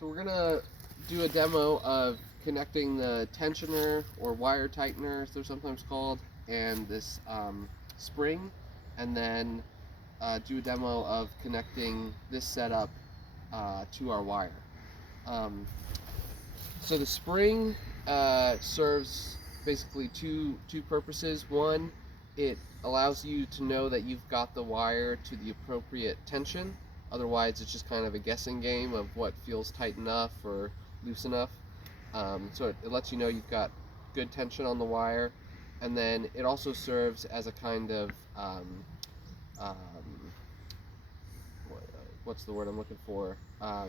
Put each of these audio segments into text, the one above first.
So we're gonna do a demo of connecting the tensioner or wire tightener, as they're sometimes called, and this spring, and then do a demo of connecting this setup to our wire. So the spring serves basically two purposes. One, it allows you to know that you've got the wire to the appropriate tension. Otherwise, it's just kind of a guessing game of what feels tight enough or loose enough. So it lets you know you've got good tension on the wire. And then it also serves as a kind of um, what's the word I'm looking for? As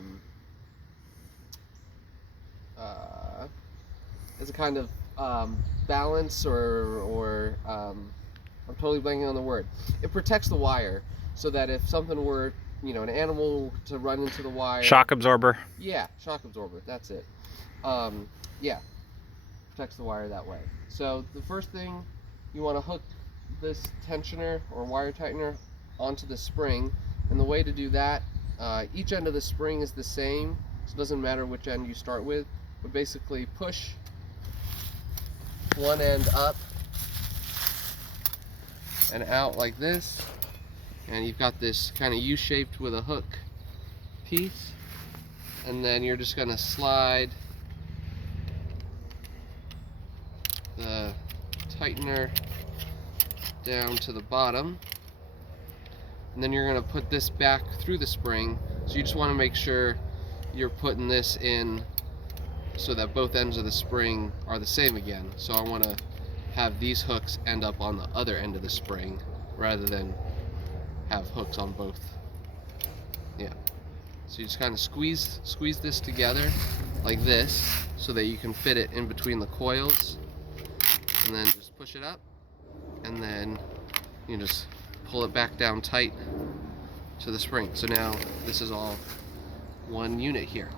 a kind of balance or I'm totally blanking on the word. It protects the wire so that if something were, an animal to run into the wire. Shock absorber. Yeah, shock absorber, that's it. Yeah, protects the wire that way. So the first thing, you want to hook this tensioner or wire tightener onto the spring. And the way to do that, each end of the spring is the same, so it doesn't matter which end you start with, but basically push one end up and out like this, and you've got this kind of U-shaped with a hook piece, and then you're just going to slide the tightener down to the bottom, and then you're going to put this back through the spring. So you just want to make sure you're putting this in so that both ends of the spring are the same again. So I want to have these hooks end up on the other end of the spring rather than have hooks on both. Yeah. So you just kind of squeeze this together like this so that you can fit it in between the coils, and then just push it up, and then you just pull it back down tight to the spring. So now this is all one unit here.